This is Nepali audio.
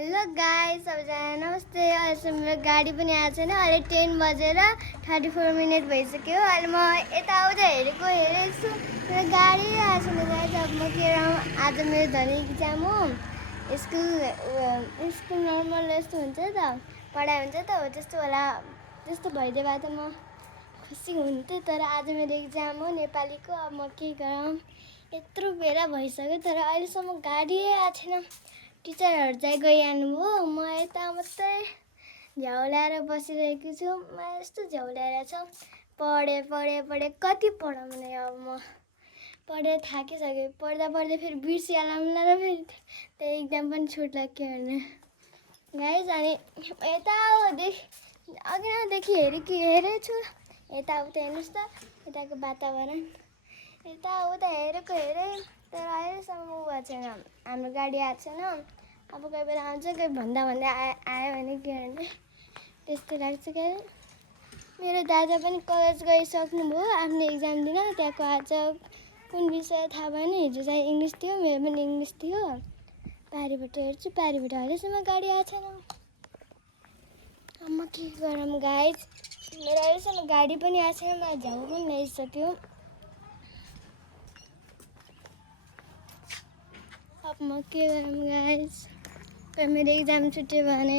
हेलो गाइस, सबैजना नमस्ते। अहिले मेरो गाडी पनि आएको छैन। अहिले 10 बजेर 34 मिनट भइसक्यो। अहिले म यताउता हेरेछु, मेरो गाडी आएको छैन। गाइस अब म के गरौँ, आज मेरो धनी इक्जाम हो। स्कुल नर्मल यस्तो हुन्छ त, पढाइ हुन्छ त, हो त्यस्तो होला। त्यस्तो भइदियो भए त म खुसी हुन्थेँ, तर आज मेरो इक्जाम हो नेपालीको। अब म के गरौँ, यत्रो बेला भइसक्यो तर अहिलेसम्म गाडी आएको छैन। टिचरहरू चाहिँ गइहाल्नु हो। म यता मात्रै झ्याउल्याएर बसिरहेको छु। म यस्तो झ्याउल्याएर छ। पढेँ कति पढाउने। अब म पढेर थाकिसकेँ। पढ्दा फेरि बिर्सिहाल्ला र फेरि त्यो इक्जाम पनि छुट्ला के भने गाइस। अनि अघि नदेखि हेरेको छु। यताउता हेर्नुहोस् त, यताको वातावरण यताउता हेरेँ तर अहिलेसम्म उ भएको छैन, हाम्रो गाडी आएको छैन। अब कोही बेला आउँछ, कोही भन्दा आयो भने के भने त्यस्तो लाग्छ। क्या मेरो दादा पनि कलेज गइसक्नुभयो आफ्नो इक्जाम दिन। त्यहाँको आज कुन विषय थाहा भएन। हिजो चाहिँ इङ्ग्लिस थियो, मेरो पनि इङ्ग्लिस थियो। पारिबाट हेर्छु, पारिबाट अहिलेसम्म गाडी आएको छैन। अब म के गरौँ गाइस, मेरो अहिलेसम्म गाडी पनि आएको छैन, मलाई झ्याउ पनि ल्याइसक्यो। अब म के गरौँ गाइस, मेरो इक्जाम छुट्यो भने